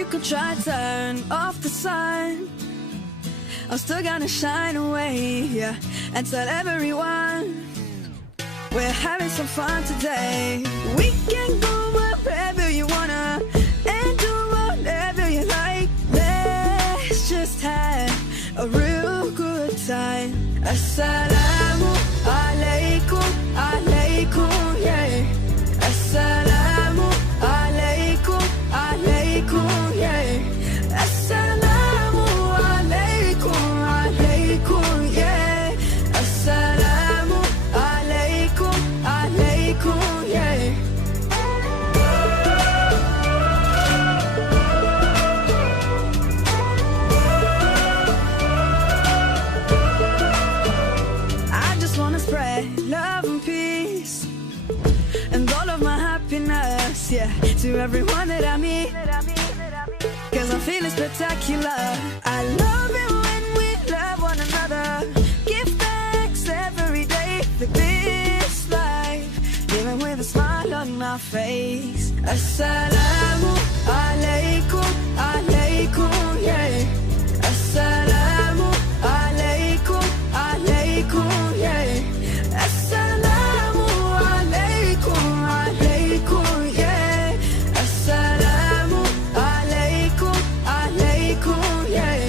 You could try to turn off the sun, I'm still gonna shine away, yeah, and tell everyone we're having some fun today. We can go wherever you wanna and do whatever you like. Let's just have a real good time. Assalamu alaikum, alaikum, yeah. Assalamu alaikum, alaikum, yeah. Assalamu alaikum, alaikum, yeah. Assalamu alaikum, alaikum, yeah. I just wanna spread love and peace and all of my happiness, yeah, to everyone that I meet, 'cause I'm feeling spectacular. I love it when we love one another. Give thanks every day for this life, living with a smile on my face. Assalamu alaikum, alaikum, yeah. Assalamu alaikum, alaikum, yeah. Assalamu alaikum, alaikum, yeah. Assalamu alaikum, alaikum, yeah.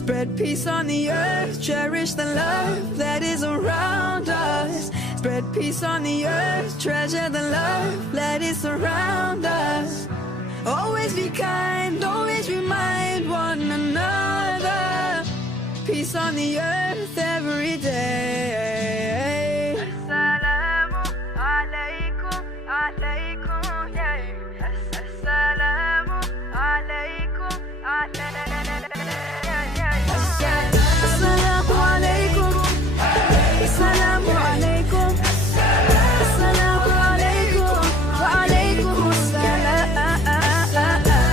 Spread peace on the earth, cherish the love that is around us. Spread peace on the earth, treasure the love that is around us. Always be kind, always remind one another. Peace on the earth every day. Assalamu alaikum, alaikum, yeah. Assalamu alaikum, alaikum. Assalamu alaikum, assalamu alaikum, assalamu alaikum, wa alaikum assalam.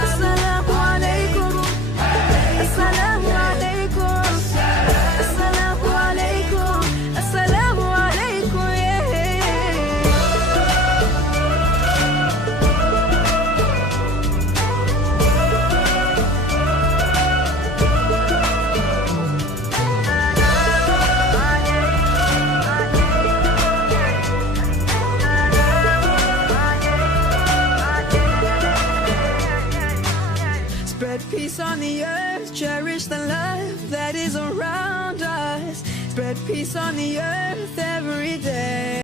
Assalamu alaikum, assalamu alaikum, assalamu alaikum, assalamu alaikum, yeah. Spread peace on the earth, cherish the love that is around us. Spread peace on the earth every day.